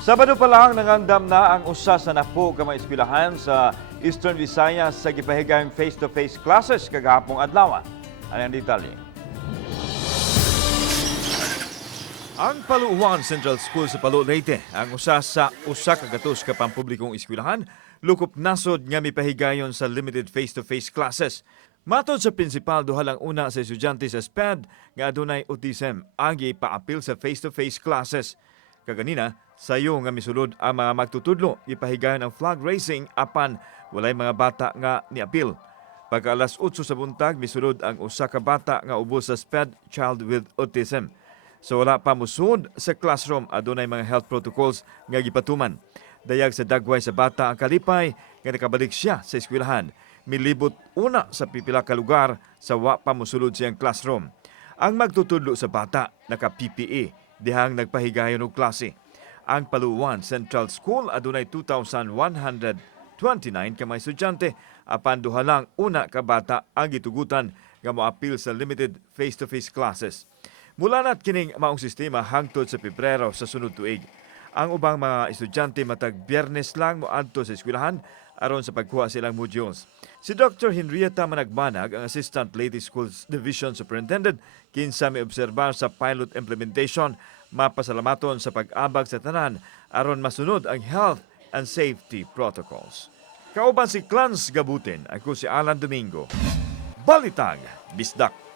Sabado pa lang nangandam na ang usa sa napo ka mga eskwelahan sa Eastern Visayas sa gipahigayong face-to-face classes kagahapong adlaw. Ano ang detalye? Ang Palo Central School sa Palo, Leyte, ang usa ka gatos ka pampublikong eskwelahan, lukop nasod nga mipahigayon sa limited face-to-face classes. Matod sa prinsipal, duha lang una sa estudyante sa SPED nga adunay autism agi paapil sa face-to-face classes. Kaganina, sayo nga misulod ang mga magtutudlo ipahigayon ang flag raising apan walay mga bata nga niapil. Pagka alas 8 sa buntag, misulod ang usa ka bata nga ubos sa SPED child with autism. So wala pa musud sa classroom, adunay mga health protocols nga gipatuman. Dayag sa dagway sa bata ang kalipay nga nakabalik siya sa eskwelahan. Milibot una sa pipila ka lugar sa wa pa musulod siyang classroom. Ang magtutudlo sa bata naka-PPE dihang nagpahigayon og klase. Ang Palo Central School adunay 2,129 ka mga estudyante apan duha lang una ka bata ang gitugutan nga moapil sa limited face-to-face classes. Mula na't kining maong sistema hangtod sa Pebrero sa sunod tuig. Ang ubang mga estudyante matag Biyernes lang moadto sa eskwelahan aron sa pagkuha silang modules. Si Dr. Henrietta Managbanag, ang Assistant Leyte Schools Division Superintendent, kinsa may obserbar sa pilot implementation, mapasalamaton sa pag-abag sa tanan aron masunod ang health and safety protocols. Kauban si Klase Gabutin, ako si Alan Domingo. Balitang Bisdak.